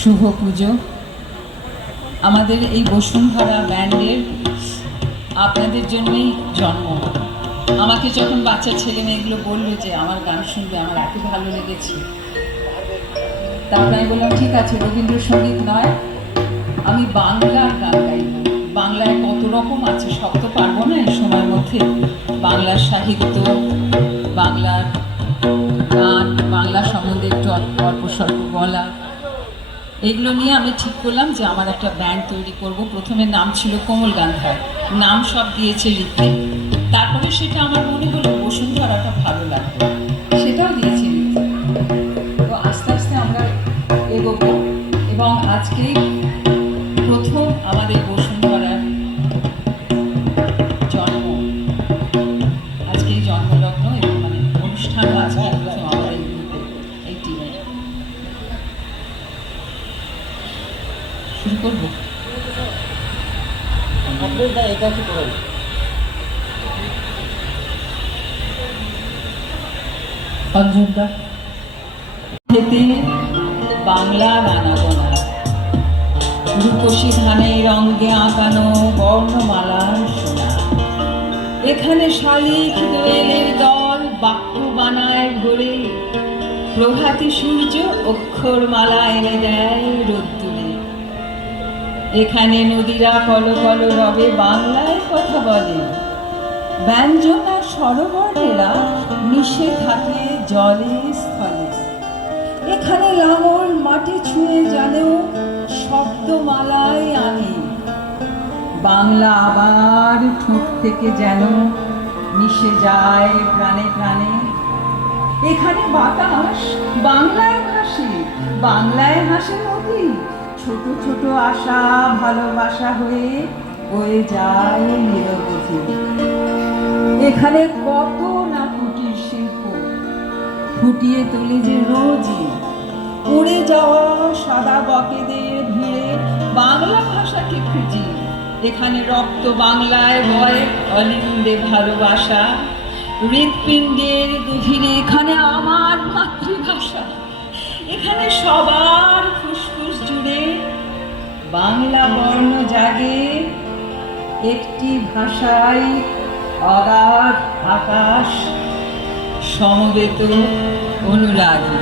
শুভ পুজো। আমাদের এই বসুন্ধরা ব্যান্ডের আপনাদের জন্যই জন্ম। আমাকে যখন বাচ্চা ছেলে মেয়েগুলো বললো যে আমার গান শুনবে, আমার এত ভালো লেগেছে, তারপরে আমি বললাম ঠিক আছে, রবীন্দ্রসঙ্গীত নয়, আমি বাংলার গান গাইব। বাংলায় কত রকম আছে, সব তো পারবো না এই সময়ের মধ্যে। বাংলার সাহিত্য, বাংলার গান, বাংলা সম্বন্ধে একটু অল্প স্বল্প বলা, এগুলো নিয়ে আমি ঠিক করলাম যে আমার একটা ব্যান্ড তৈরি করব। প্রথমে নাম ছিল কোমল গান্ধার, নাম সব দিয়েছে ঋত্বিক। তারপরে সেটা আমার মনে হলো বসুন্ধরাটা ভালো লাগবে, সেটাও দিয়েছে ঋত্বিক। তো আস্তে আস্তে আমরা এগোবো এবং আজকেই প্রথম আমাদের বসুন্ধরার জন্ম, আজকেই জন্মলগ্ন এবং মানে অনুষ্ঠানও আজকে প্রথম আমার এই গ্রুপে, এই টিমে। শুরু করবো। অঞ্জনদা খেতে বাংলার আনাগোনা, রূপসী ধানের রঙে আঁকানো বর্ণমালার সোনা। এখানে শালিক দোয়েলের দল বাক্য বানায় ভরে, প্রভাতী সূর্য অক্ষরমালা এনে দেয় রোদ্দুরে। এখানে নদীরা কল কল রবে বাংলায় কথা বলে, ব্যঞ্জন আর স্বরবর্ণেরা মিশে থাকে জলে স্থলে। এখানে লাঙল মাটি ছুঁয়ে জানেও শব্দমালায় আনে, বাংলা আবার ঠোঁট থেকে যেন মিশে যায় প্রাণে প্রাণে। এখানে বাতাস বাংলায় ভাসে, বাংলায় হাসে নদী, ছোট ছোট আশা ভালোবাসা হয়ে বয়ে যায় নিরবধি। এখানে কত না কুটির শিল্প ফুটিয়ে তোলে যে রোজই, উড়ে যাওয়া সাদা বকেদের ভিড়ে বাংলা ভাষাকে খুঁজি। এখানে রক্ত বাংলায় বয় অলিন্দে ভালোবাসা, হৃৎপিণ্ডের গভীরে এখানে আমার মাতৃভাষা। এখানে সবার ফুসফুস জুড়ে বাংলা বর্ণ জাগে, একটি ভাষায় অগাধ আকাশ সমবেত অনুরাগী।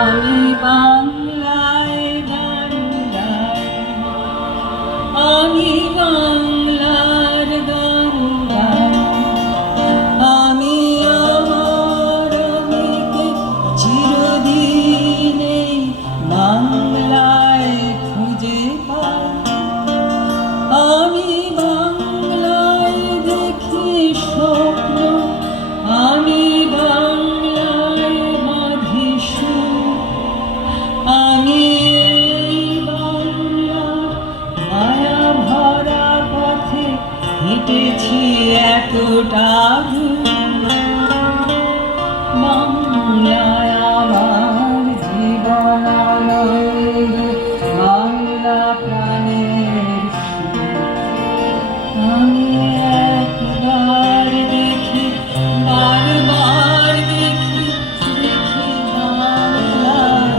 আমি বাংলায় গান গাই, আমি বাংলার গান গাই, আমি আমার আমিকে চিরদিনে বাংলায় খুঁজে পাই। আমি বাংলায় দেখি স্বপ্ন, আমি বাংলায় বাঁধি সুর, আমি বাংলার মায়া ভরা পথে হেঁটেছি এতটা দূর। বাংলায় আমার জীবন, বাংলা প্রাণের সুর। আমি একবার দেখি, বারবার দেখি, দেখি বাংলার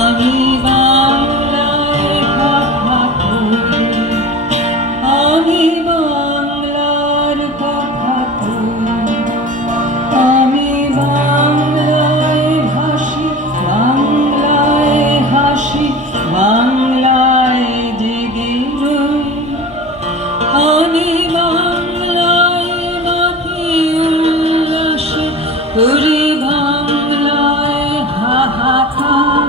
আমি বাংলায় কথা কই, আমি বাংলার কথা কই, আমি বাংলায় ভাসি, বাংলায় হাসি, বাংলায় জেগে রই। আমি বাংলায় মাতি উল্লাসে করি, বাংলায় হাহাকার।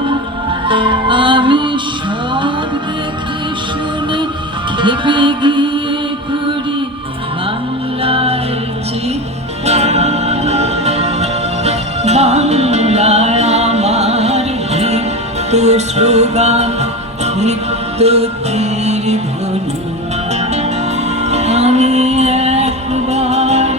আমি সব দেখে শুনে খেপে গিয়ে করি বাংলায় চিৎকার। বাংলায় আমার দীপ্ত স্লোগান, দীপ্ত তীর ধ্বনি। আমি একবার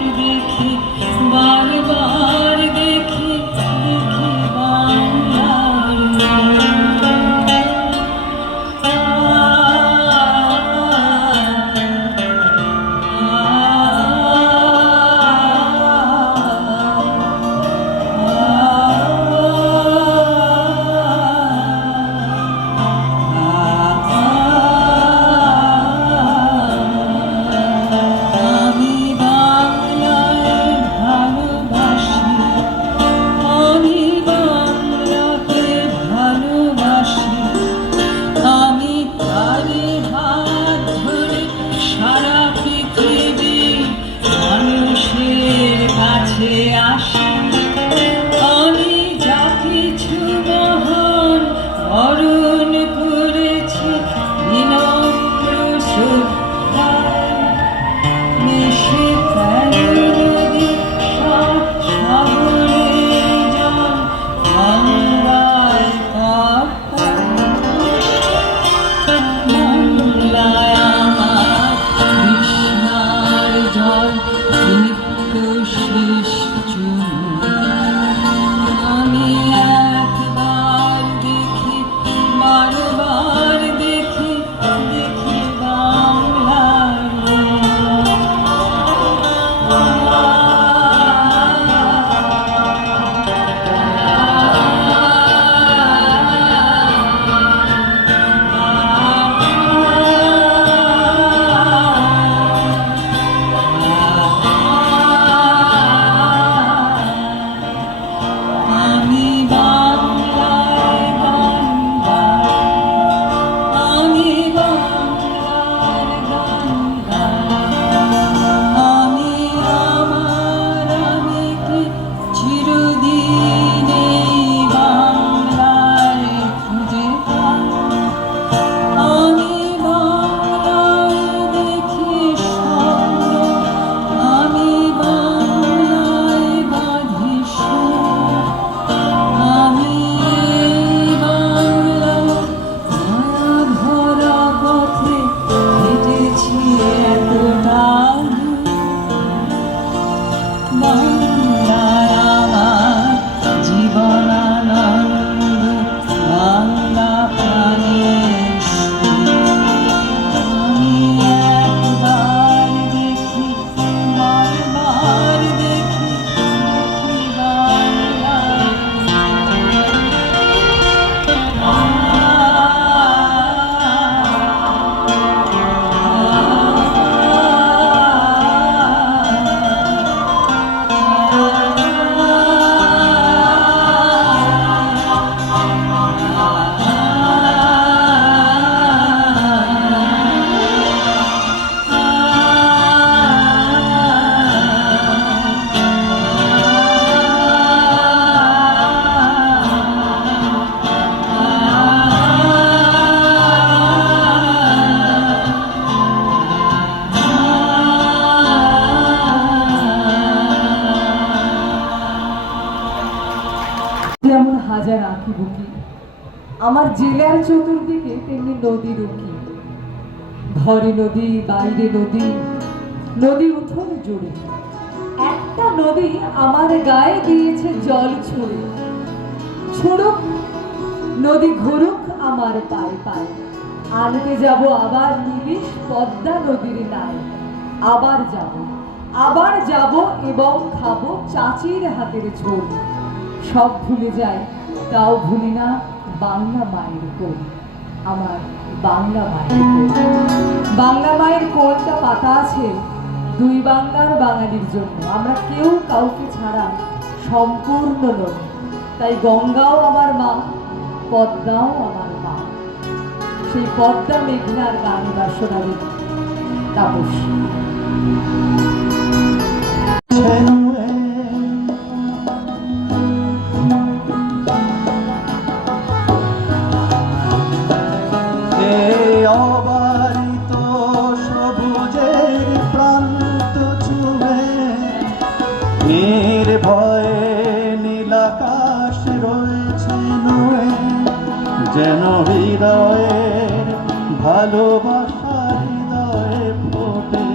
আঁকিবুকি, আমার জেলার চতুর্দিকে তেমনি নদীর উকি। ঘরে নদী, বাইরে নদী, নদী উঠোন জুড়ে একটা নদী আমার গায়ে দিয়েছে জল ছুঁড়ে। ছুড়ুক নদী, ঘুরুক আমার পায়ে পায়ে, আনতে যাব আবার ইলিশ পদ্মা নদীর নাই। আবার যাব এবং খাবো চাচির হাতের ঝোল। সব ভুলে যাই তাও ভুলি না বাংলা মায়ের কোল। আমার বাংলা মায়ের কোল, বাংলা মায়ের কোলটা পাতা আছে দুই বাংলার বাঙালির জন্য। আমরা কেউ কাউকে ছাড়া সম্পূর্ণ নই, তাই গঙ্গাও আমার মা, পদ্মাও আমার মা। সেই পদ্মা মেঘনার গানে বাসনাদের তাপস। অবারিত সবুজের প্রান্ত ছুঁয়ে নির্ভয়ে নীলাকাশ রয়েছে নয়ে, যেন হৃদয়ের ভালোবাসা হৃদয়ে ফোটে,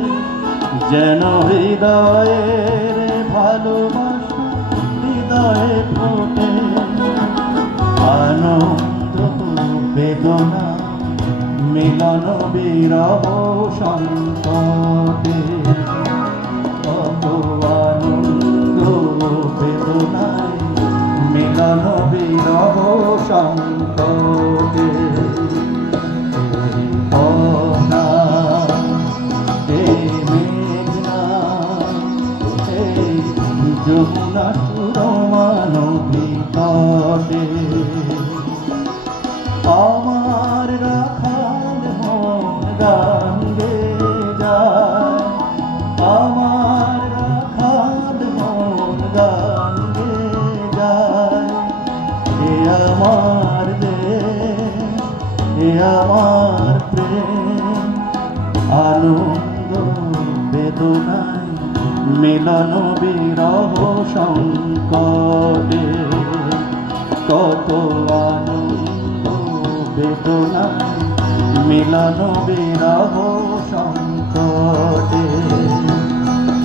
যেন হৃদয়ের ভালোবাসা হৃদয়ে ফোটে। আনন্দ বেদনা মিলন বিরহ সংকটে, কত আনন্দ বেদনায় মিলন বিরহ সংকটে। অনা এই মেঘনা এই যমুনা সুরমানবী তটে, আমার রাখাল মন গান গেয়ে যায়, আমার রাখাল মন গান গেয়ে যায়। এ আমার দেশ, এ আমার প্রেম, আনন্দ বেদনায় মিলন বিরহ সংকটে, কত আনন্দ বেদনায় মিলন বিরহ সংকটে,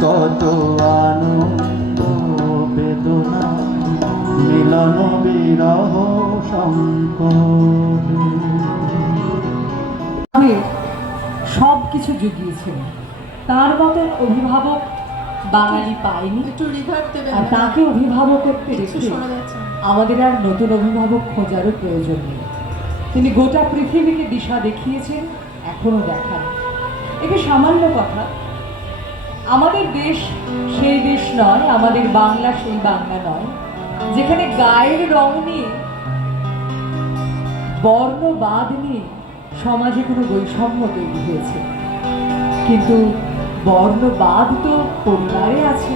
কত আনন্দ বেদনায় মিলন বিরহ সংকটে। সব কিছু জুগিয়েছেন, তার মতন অভিভাবক বাঙালি পায়নি। একটু রিভার্ব দেবেন, আর তাকে অভিভাবকত্বে রেখে শোনা যাচ্ছে না। আমাদের আর নতুন অভিভাবক খোঁজারও প্রয়োজন নেই। তিনি গোটা পৃথিবীকে দিশা দেখিয়েছেন, এখনো দেখান। এটি সামান্য কথা। আমাদের দেশ সেই দেশ নয়, আমাদের বাংলা সেই বাংলা নয়, যেখানে গায়ের রং নিয়ে, বর্ণবাদ নিয়ে সমাজে কোনো বৈষম্য তৈরি হয়েছে। কিন্তু বর্ণবাদ তো পরিবারে আছে।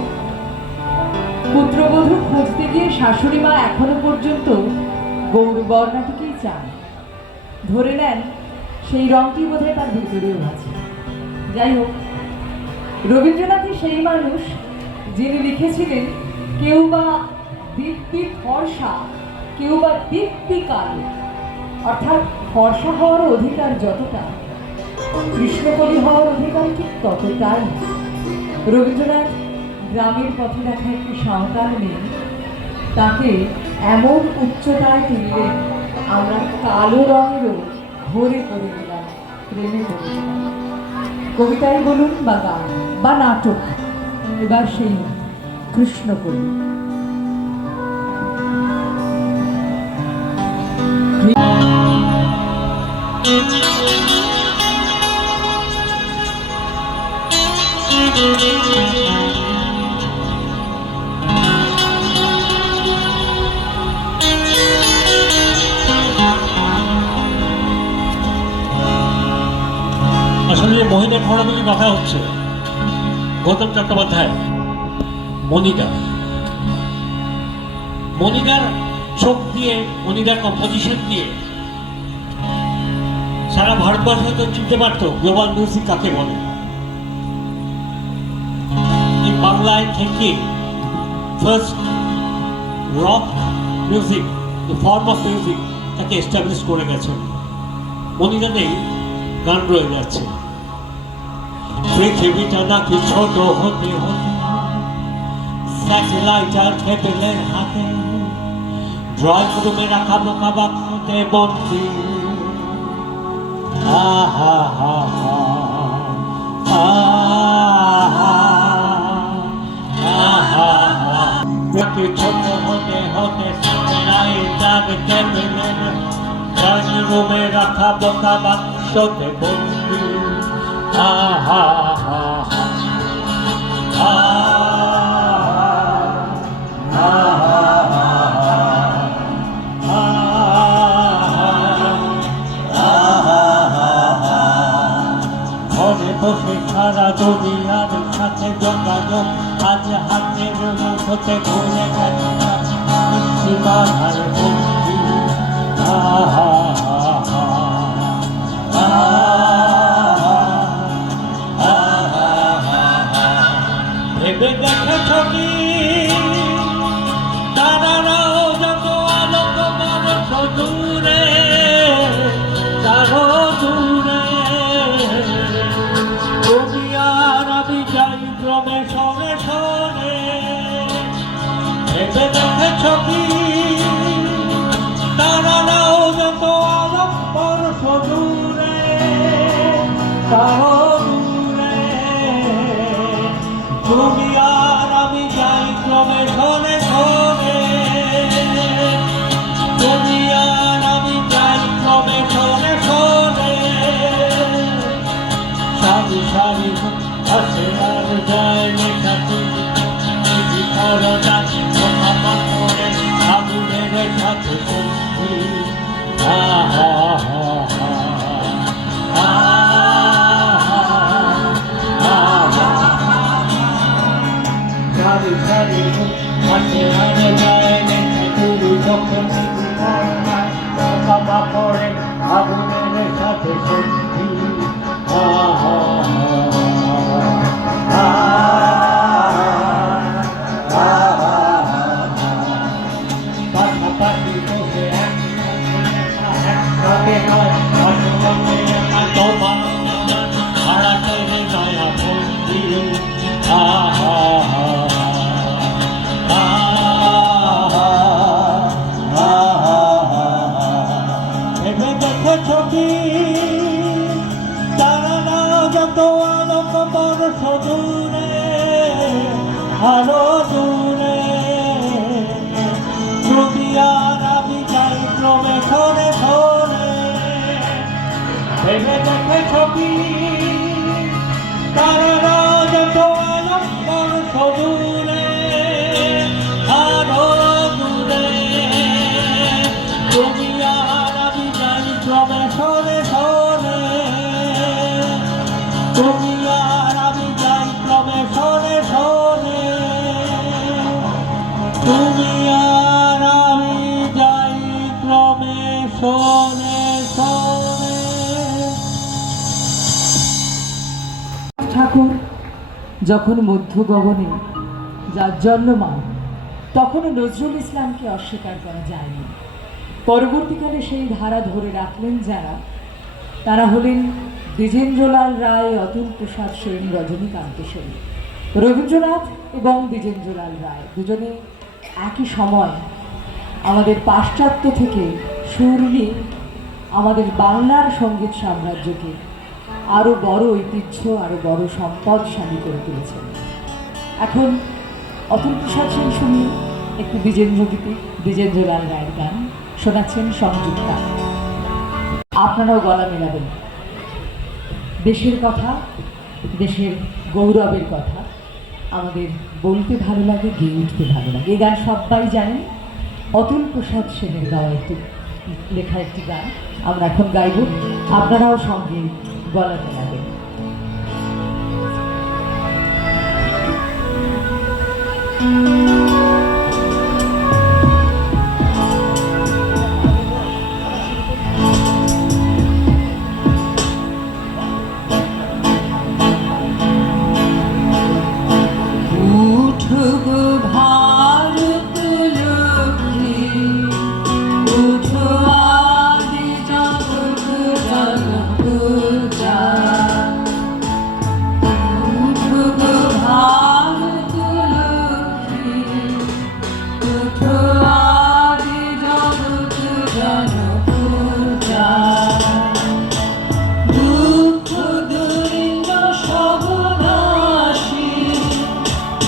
পুত্রবধূ খুঁজতে গিয়ে শাশুড়ি মা এখনো পর্যন্ত গৌরবর্ণাটিকেই চান, ধরে নেন সেই রংটি বোধহয় তার ভিতরেও আছে। যাই হোক, রবীন্দ্রনাথই সেই মানুষ যিনি লিখেছিলেন, কেউ বা দীপ্তি ফর্সা, কেউ বা দীপ্তি কালো। অর্থাৎ ফর্সা হওয়ার অধিকার যতটা, কৃষ্ণকলি হওয়ার অধিকার ঠিক ততটাই। রবীন্দ্রনাথ গ্রামের পথে দেখা একটি সাঁওতাল মেয়ে, তাকে এমন উচ্চতায় তুললেন, আমরা কালো রঙেরও ভরে পড়ে গেলাম, প্রেমে পড়ে গেলাম। কবিতায় বলুন বা গান বা নাটক, এবার সেই কৃষ্ণকলি। আসলে যে মহিলা ঘোড়াগুলির কথা হচ্ছে, গৌতম চট্টোপাধ্যায়, মনিদার চোখ দিয়ে, মনিদার কম্পোজিশন দিয়ে সারা ভারতবর্ষ তো চিনতে পারতো গ্লোবাল মিউজিক কাকে বলে। এই বাংলায় থেকে first rock music form of music তাকে এস্টাবলিশ করে গেছেন। মনিরা নেই, গান রয়ে যাচ্ছে। পৃথিবীটা নাকি ছোট হতে হতে স্যাটেলাইট আর কেবলের হাতে, ড্রয়িং রুমে রাখা বোকা বাক্সতে বন্দি। আহা হা হা আহা আহা নাকি ছোট হতে হতে স্যাটেলাইট আর কেবলের ড্রয়িং রুমে রাখা বোকা বাক্সতে বন্দি। আহা হা হা বসে সারা দুনিয়ার সাথে যোগাযোগ আজ হাতের মুঠোতে ভুলে গেছে সীমানার বন্ধি। আহা ভেবে দেখেছ কি তারারাও যত আলোক মানুষ দূরে, তারও দূরে তুমি আর আমি যাই ক্রমে সরে সরে। ভেবে দেখেছ কি তারারাও যত আলোক মানুষ দূরে, তারও দূরে তুমি আর আমি যাই ক্রমে সরে সরে। তুমি আর আমি যাই ক্রমে সরে সরে। সারি সারি আসে আর যায় লেখা তুমি করোনা কথা করে আগুনের সাথে সন্ধি। আহা হা হা সারি সারি আসে আর যায় লেখা তুমি যখন কথা করে আগুনের সাথে সন্ধি। আহা পাশাপাশি বসে একসাথে নয় তোমার হারাতে নয়া বন্দি। আহা ভেবে দেখেছ কি তারা যত আলোক বর্ষ দূরে, আরো দূরে তুমি আর আমি যাই ক্রমে সরে সরে। ভেবে দেখেছ কি তারা যত আলোক বর্ষ দূরে, আরো দূরে তুমি আর আমি যাই ক্রমে সরে সরে। তুমি আর আমি যাই ক্রমে সরে সরে। তুমি আর আমি যাই ক্রমে সরে সরে। ঠাকুর যখন মধ্য গগনে যার জন্মমান, তখনও নজরুল ইসলামকে অস্বীকার করা যায়নি। পরবর্তীকালে সেই ধারা ধরে রাখলেন যারা, তারা হলেন দ্বিজেন্দ্রলাল রায়, অতুল প্রসাদ সেন, রজনীকান্ত সেন। রবীন্দ্রনাথ এবং দ্বিজেন্দ্রলাল রায় দুজনে একই সময় আমাদের পাশ্চাত্য থেকে সুর নিয়ে আমাদের বাংলার সঙ্গীত সাম্রাজ্যকে আরও বড় ঐতিহ্য, আরও বড় সম্পদশালী করে তুলেছেন। এখন অতুল প্রসাদ সেন শুনিয়ে একটি দ্বিজেন্দ্র গীতি, দ্বিজেন্দ্রলাল রায়ের গান শোনাচ্ছেন সংযুক্তা। আপনারাও গলা মেলাবেন। দেশের কথা, দেশের গৌরবের কথা আমাদের বলতে ভালো লাগে, গেয়ে উঠতে ভালো লাগে। এই গান সবাই জানেন, অতুল প্রসাদ সেনের গাওয়া একটি লেখা একটি গান আমরা এখন গাইব। আপনারাও সঙ্গে গলা মেলাবেন।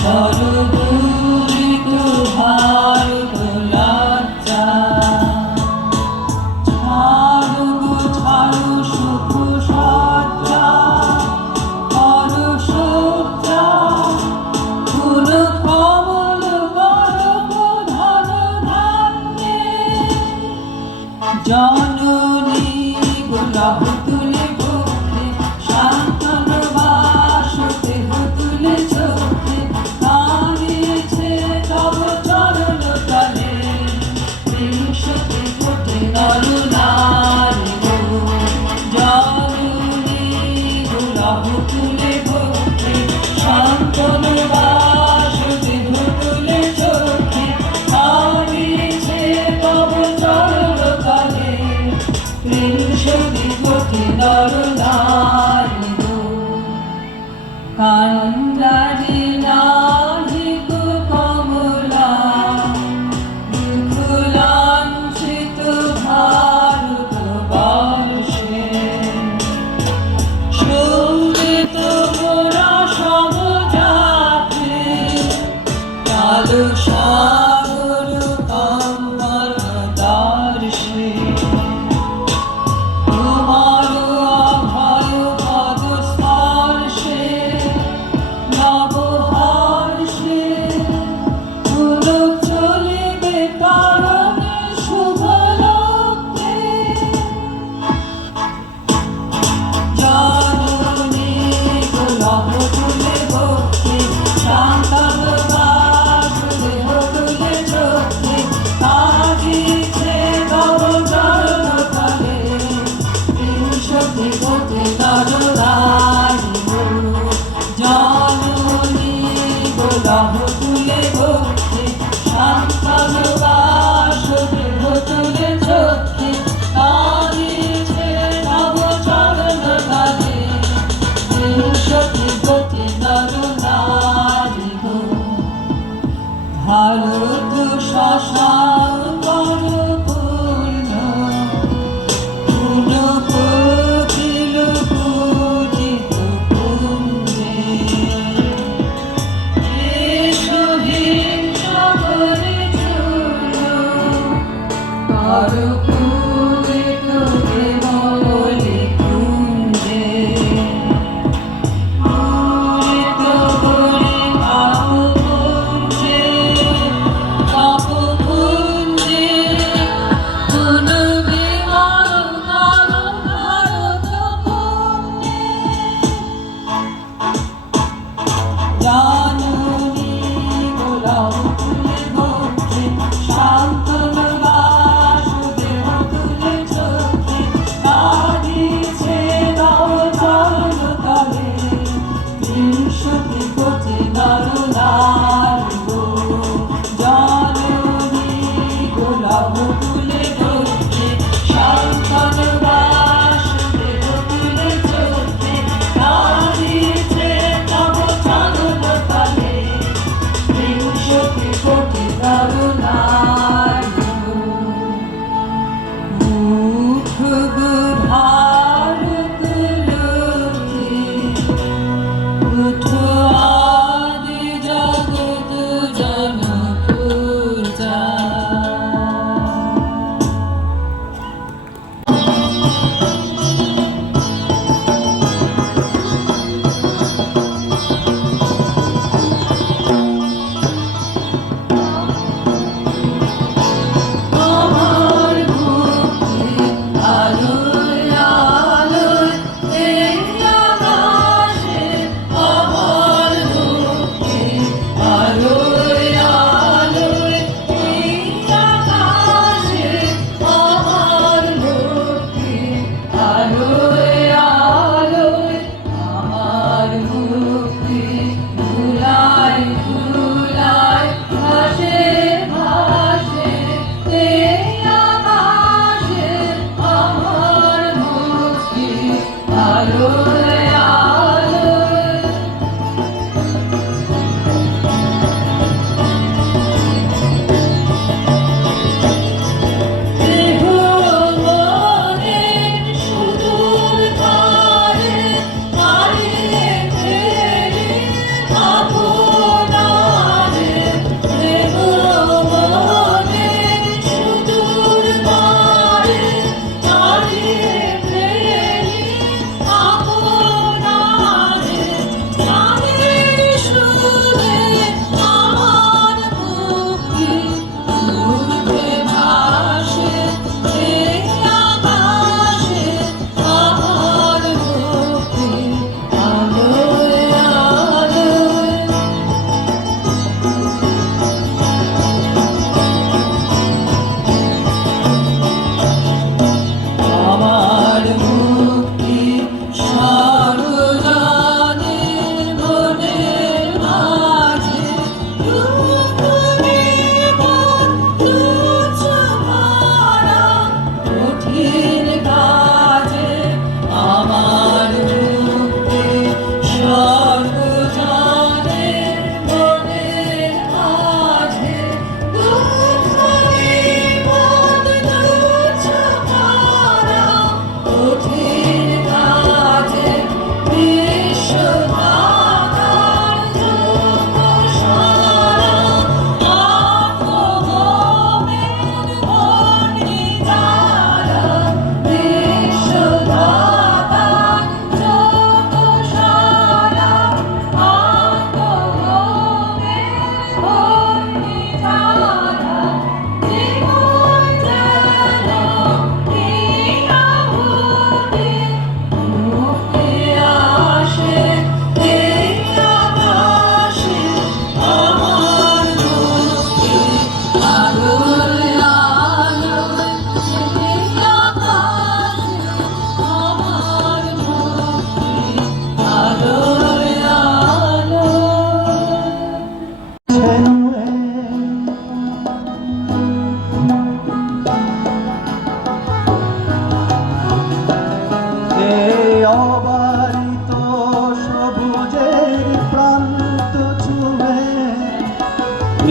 সরদূরিত ভারত লজ্জা ছাড়ো গো ছাড়ো সুখ সজ্জা পরশয্যা ফুল কমল গরম ধন ধান্যে জননী গোলাপ তুলে ভক্তি শান্তন বাস দেহ তুলে চোখে দাঁড়িয়েছে তব চরণ তলে বিংশতি কোটি নর নারী গো জননী গোলাপ তুলে ভক্তি শান্তন বাস দেহ তুলে চোখে দাঁড়িয়েছে তব চরণ তলে বিংশতি কোটি নর নারী গো কান্দারি নাহিক কমলা দুঃখলাঞ্ছিত ভারত বর্ষে সঙ্গীত মোরা সমযাত্রী কালো সাগর কম্পন দর্শে তোমার অভয় পদ স্পর্শে নবহর্ষে পুলক চলিবে তরণে শুভ লক্ষ্যে জননী গোলাপ তুলে ভক্তি শান্তন বাস দেহ তুলে চোখে কাঁদিছে তব চরণ তলে বিংশতি কোটি নর নারী গো জননী গোলাপ তুলে ভক্তি শান্তন বাস দেহ তুলে চোখে কাঁদিছে তব চরণ তলে বিংশতি কোটি নর নারী গো ভারত শশাঙ্কর পূর্ণ পূর্ণ কোকিল পূজিত কুঞ্জে এসো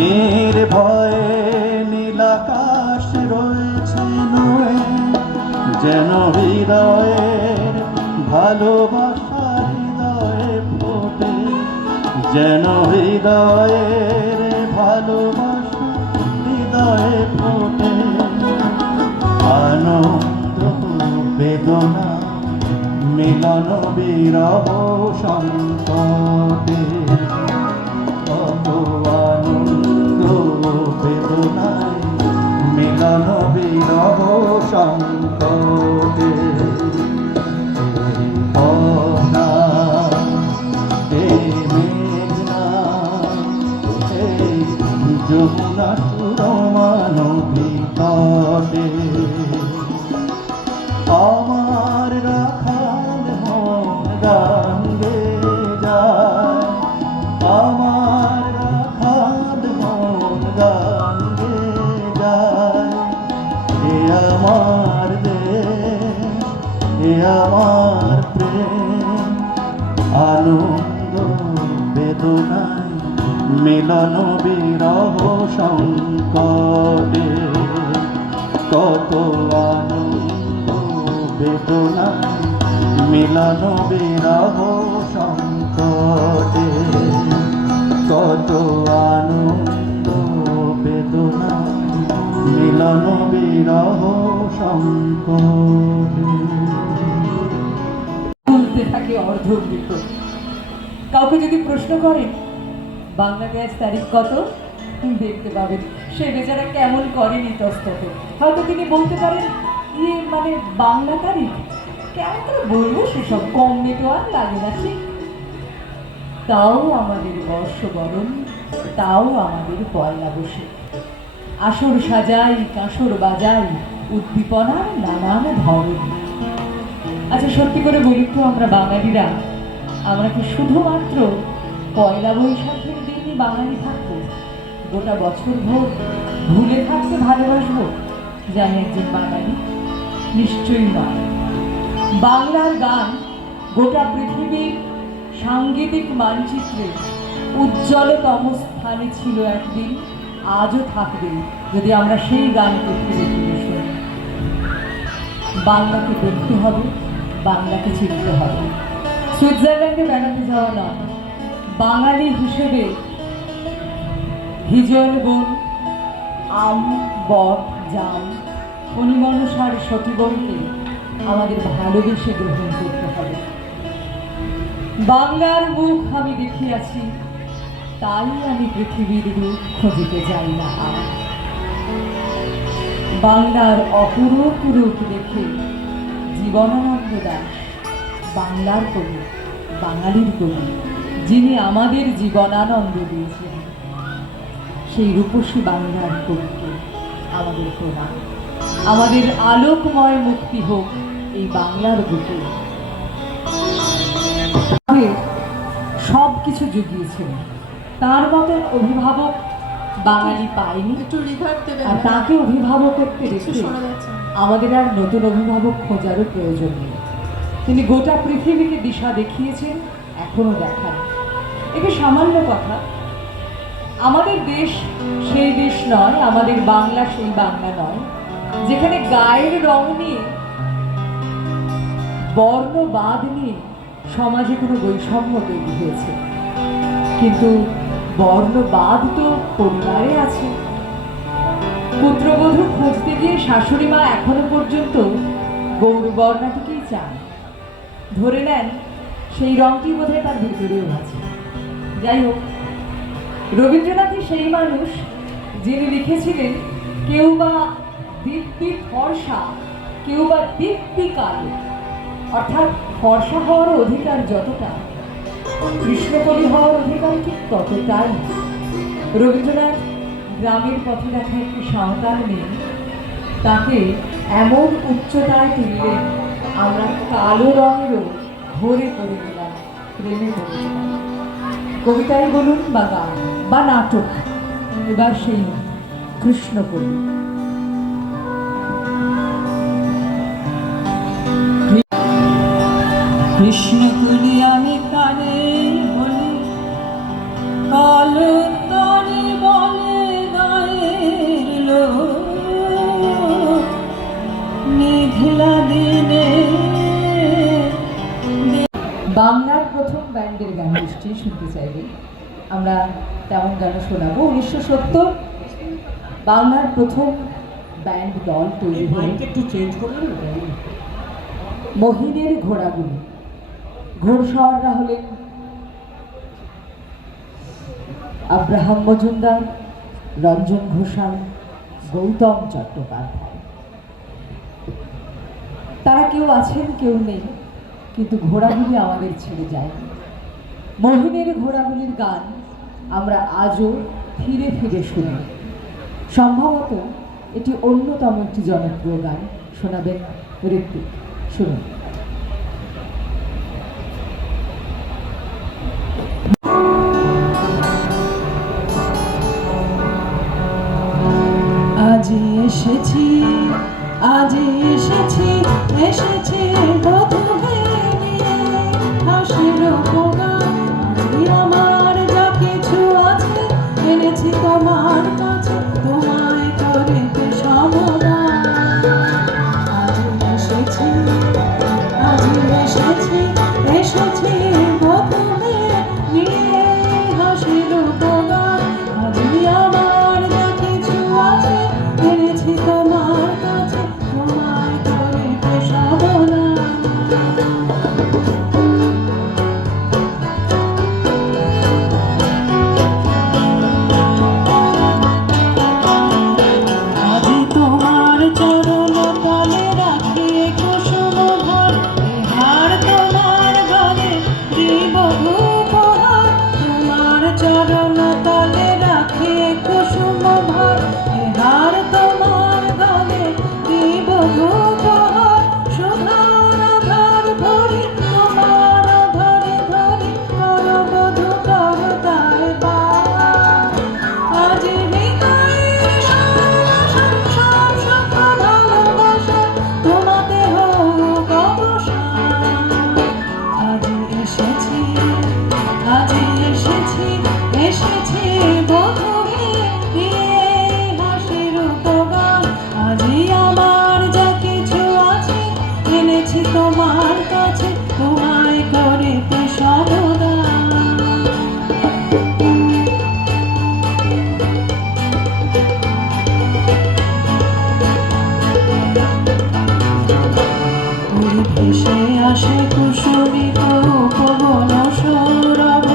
নির্ভয়ে নীলাকাশ রয়েছে নয়ে, যেন হৃদয়ের ভালোবাসা হৃদয়ে ফোটে, যেন হৃদয়ের ভালোবাসা হৃদয়ে ফোটে। আনন্দ বেদনা মিলন বিরহ সংকটে, কত আনন্দ বেদনায় মিলন বিরহ সংকটে। কনা এই মেঘনা এই যমুনা সুরমানবী তটে, আমার রাখাল মন গান গেয়ে যায়, আমার রাখাল মন গান গেয়ে যায়। এ আমার দেশ, এ আমার প্রেম, আনন্দ বেদনায় মিলন বিরহ সংকটে, কত আনন্দ বেদনায় মিলন বিরহ সংকটে, কত আনন্দ বেদনায় মিলন বিরহ সংকটে। বলতে থাকে অর্ধবৃত। কাউকে যদি প্রশ্ন করেন বাংলাতে আজ তারিখ কত, দেখতে পাবেন সে বেচারা কেমন করেন ইতস্তত। হয়তো তিনি বলতে পারেন মানে বাংলা তারিখ কেমন করে বলবো, সেসব কম তো আর লাগে না ঠিক। তাও আমাদের বর্ষবরণ, তাও আমাদের পয়লা বসে, আসর সাজাই কাঁসর বাজাই উদ্দীপনার নানান ধরন। আচ্ছা সত্যি করে বলি তো, আমরা বাঙালিরা আমরা কি শুধুমাত্র পয়লা বৈশাখের দিনই বাঙালি থাকবো? গোটা বছর ভোর ভুলে থাকতে ভালোবাসবো জানি একজন বাঙালি? নিশ্চয়ই নয়। বাংলার গান গোটা পৃথিবীর সাংগীতিক মানচিত্রে উজ্জ্বলতম স্থানে ছিল একদিন, আজও থাকবে যদি আমরা সেই গানকে ফিরে ফিরে শুনি। বাংলাকে দেখতে হবে, বাংলাকে চিনতে হবে। সুইজারল্যান্ডে বেড়াতে যাওয়া নয়, বাঙালি হিসেবে হিজল বন, আম, বট, জাম, ফণিমনসার সতীবনকে আমাদের ভালোবেসে গ্রহণ করতে হবে। বাংলার মুখ আমি দেখিয়াছি, তাই আমি পৃথিবীর রূপ খুঁজিতে যাই না আর। বাংলার অপরূপ রূপ দেখে জীবনানন্দ দাশ বাংলার কবি, বাঙালির কবি, যিনি আমাদের জীবনানন্দ দিয়েছিলেন, সেই রূপসী বাংলার কবিকে আমাদের প্রণাম। আমাদের আলোকময় মুক্তি হোক এই বাংলার বুকে। সব কিছু জুগিয়েছিলেন, তার মতন অভিভাবক বাঙালি পায়নি। আর তাকে অভিভাবকত্বে রেখে আমাদের আর নতুন অভিভাবক খোঁজারও প্রয়োজন নেই। তিনি গোটা পৃথিবীকে দিশা দেখিয়েছেন, এখনো দেখান। এটি সামান্য কথা। আমাদের দেশ সেই দেশ নয়, আমাদের বাংলা সেই বাংলা নয় যেখানে গায়ের রং নিয়ে, বর্ণবাদ নিয়ে সমাজে কোনো বৈষম্য তৈরি হয়েছে। কিন্তু বর্ণবাদ তো পরিবারে আছে। পুত্রবধূ খুঁজতে গিয়ে শাশুড়ি মা এখনো পর্যন্ত গৌরবর্ণাটিকেই চান, ধরে নেন সেই রংটি বোধহয় তার ভিতরেও আছে। যাই হোক, রবীন্দ্রনাথই সেই মানুষ যিনি লিখেছিলেন, কেউ বা দীপ্তি ফর্সা, কেউ বা দীপ্তি কালো। অর্থাৎ ফর্সা হওয়ার অধিকার যতটা, কৃষ্ণকলি হওয়ার অধিকার ঠিক ততটাই। রবীন্দ্রনাথ গ্রামের পথে দেখা একটি সাঁওতাল মেয়ে, তাকে এমন উচ্চতায় তুললেন, আমরা কালো রঙেরও ভরে পড়ে গেলাম, প্রেমে পড়ে গেলাম। কবিতাই বলুন বা গান বা নাটক, এবার সেই কৃষ্ণকলি। কৃষ্ণকলি আমি কানে বলি, কালো তরে বলে মেঘলা দিনে। বাংলার প্রথম ব্যান্ডের গান নিশ্চয়ই শুনতে চাইবে। আমরা তেমন গান শোনাবো। 1970 বাংলার প্রথম ব্যান্ড দল তৈরি হল মাইকটা একটু চেঞ্জ করবেন না? মহিনের ঘোড়াগুলি। ঘোড়সওয়াররা হলেন আব্রাহাম মজুমদার, রঞ্জন ঘোষাল, গৌতম চট্টোপাধ্যায়। তারা কেউ আছেন কেউ নেই, কিন্তু ঘোড়াগুলি আমাদের ছেড়ে যায়। মহিনের ঘোড়াগুলির গান আমরা আজও ফিরে ফিরে শুনি। সম্ভবত এটি অন্যতম একটি জনপ্রিয় গান। শোনাবেন ঋত্বিক। শুনুন। আজ এসেছি, আজ এসেছি, এসেছি বধূ নিয়ে হাসির গান। আজই আমার যা কিছু আছে এনেছি তোমার কাছে, তোমায় করিতে সমাধান। আজ এসেছি, আজ এসেছি, এসেছি বধূ নিয়ে হাসির গান। আজই আমার যা কিছু আছে এনেছি তোমার কাছে, তোমায় করিতে সমাধান। আজি তোমার চরণ তলে রাখি কুসুম ভর, হার তোমার ঘরে দিব উপহার। তোমার চরণ তলে রাখি কুসুম ভর, হার তোমার ঘরে দিব উপহার। সুধার আধার ভরি তোমার ধরে ধরি, কর বধূ কর তাই পার। আজ হৃদয়ের সব ভালোবাসা তোমাতে হোক অবসান। আজ এসেছি, আজ এসেছি, এসেছি বধূ নিয়ে হাসির গান। আজই আমার যা কিছু আছে এনেছি তোমার কাছে, তোমায় করিতে সমাধান। ওই ভেসে আসে কুসুমিত উপবন সৌরভ,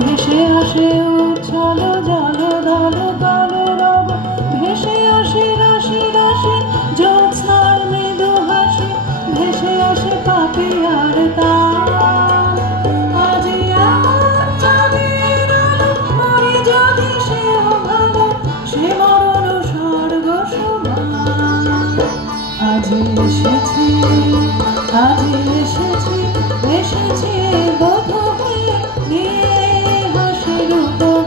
ভেসে আসে উচ্ছল জল দল দল রব। ভেসে আসে রাশি রাশি জ্যোৎস্নার মৃদু হাসি, ভেসে আসে পাপিয়ার তান। আজি আমার চাঁদের আলো, মরি যদি সেও ভালো, সে মরণ স্বর্গ সমান। আজ এসেছি, আজ এসেছি, এসেছি বধূ নিয়ে হাসির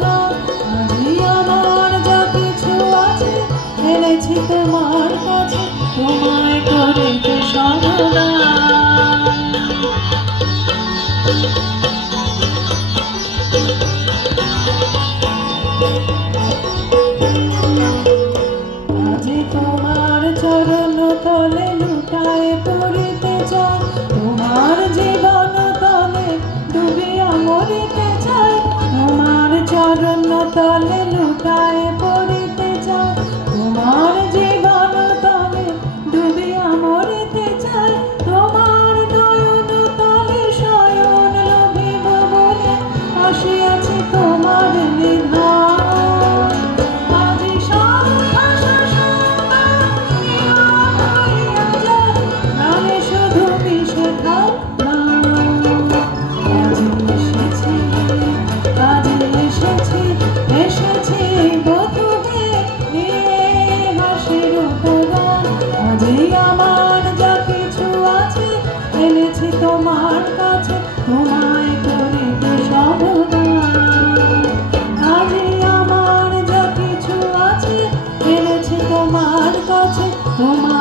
গান। আজই আমার যা কিছু আছে এনেছি তোমার কাছে, তোমায় করিতে সমাধান। আজি তোমার চরণ তলে লুটায় পড়িতে চাই, তোমার জীবন তলে ডুবিয়া মরিতে চাই। তোমার চরণ তলে লুটায় পড়িতে চাই, তোমার জীবন তলে ডুবিয়া মরিতে চাই। তোমার নয়ন তলে শয়ন লভিব বলে আসিয়াছি তোমার নিধান। আজি সব ভাষা নামে শুধু মিশে থাকবা। আজ এসেছি, আজ এসেছি, এসেছি বধূ নিয়ে হাসির গান। আজই আমার যা কিছু আছে এনেছি তোমার কাছে, তোমায় করিতে সমাধান। আজই আমার যা কিছু আছে এনেছি তোমার কাছে, তোমার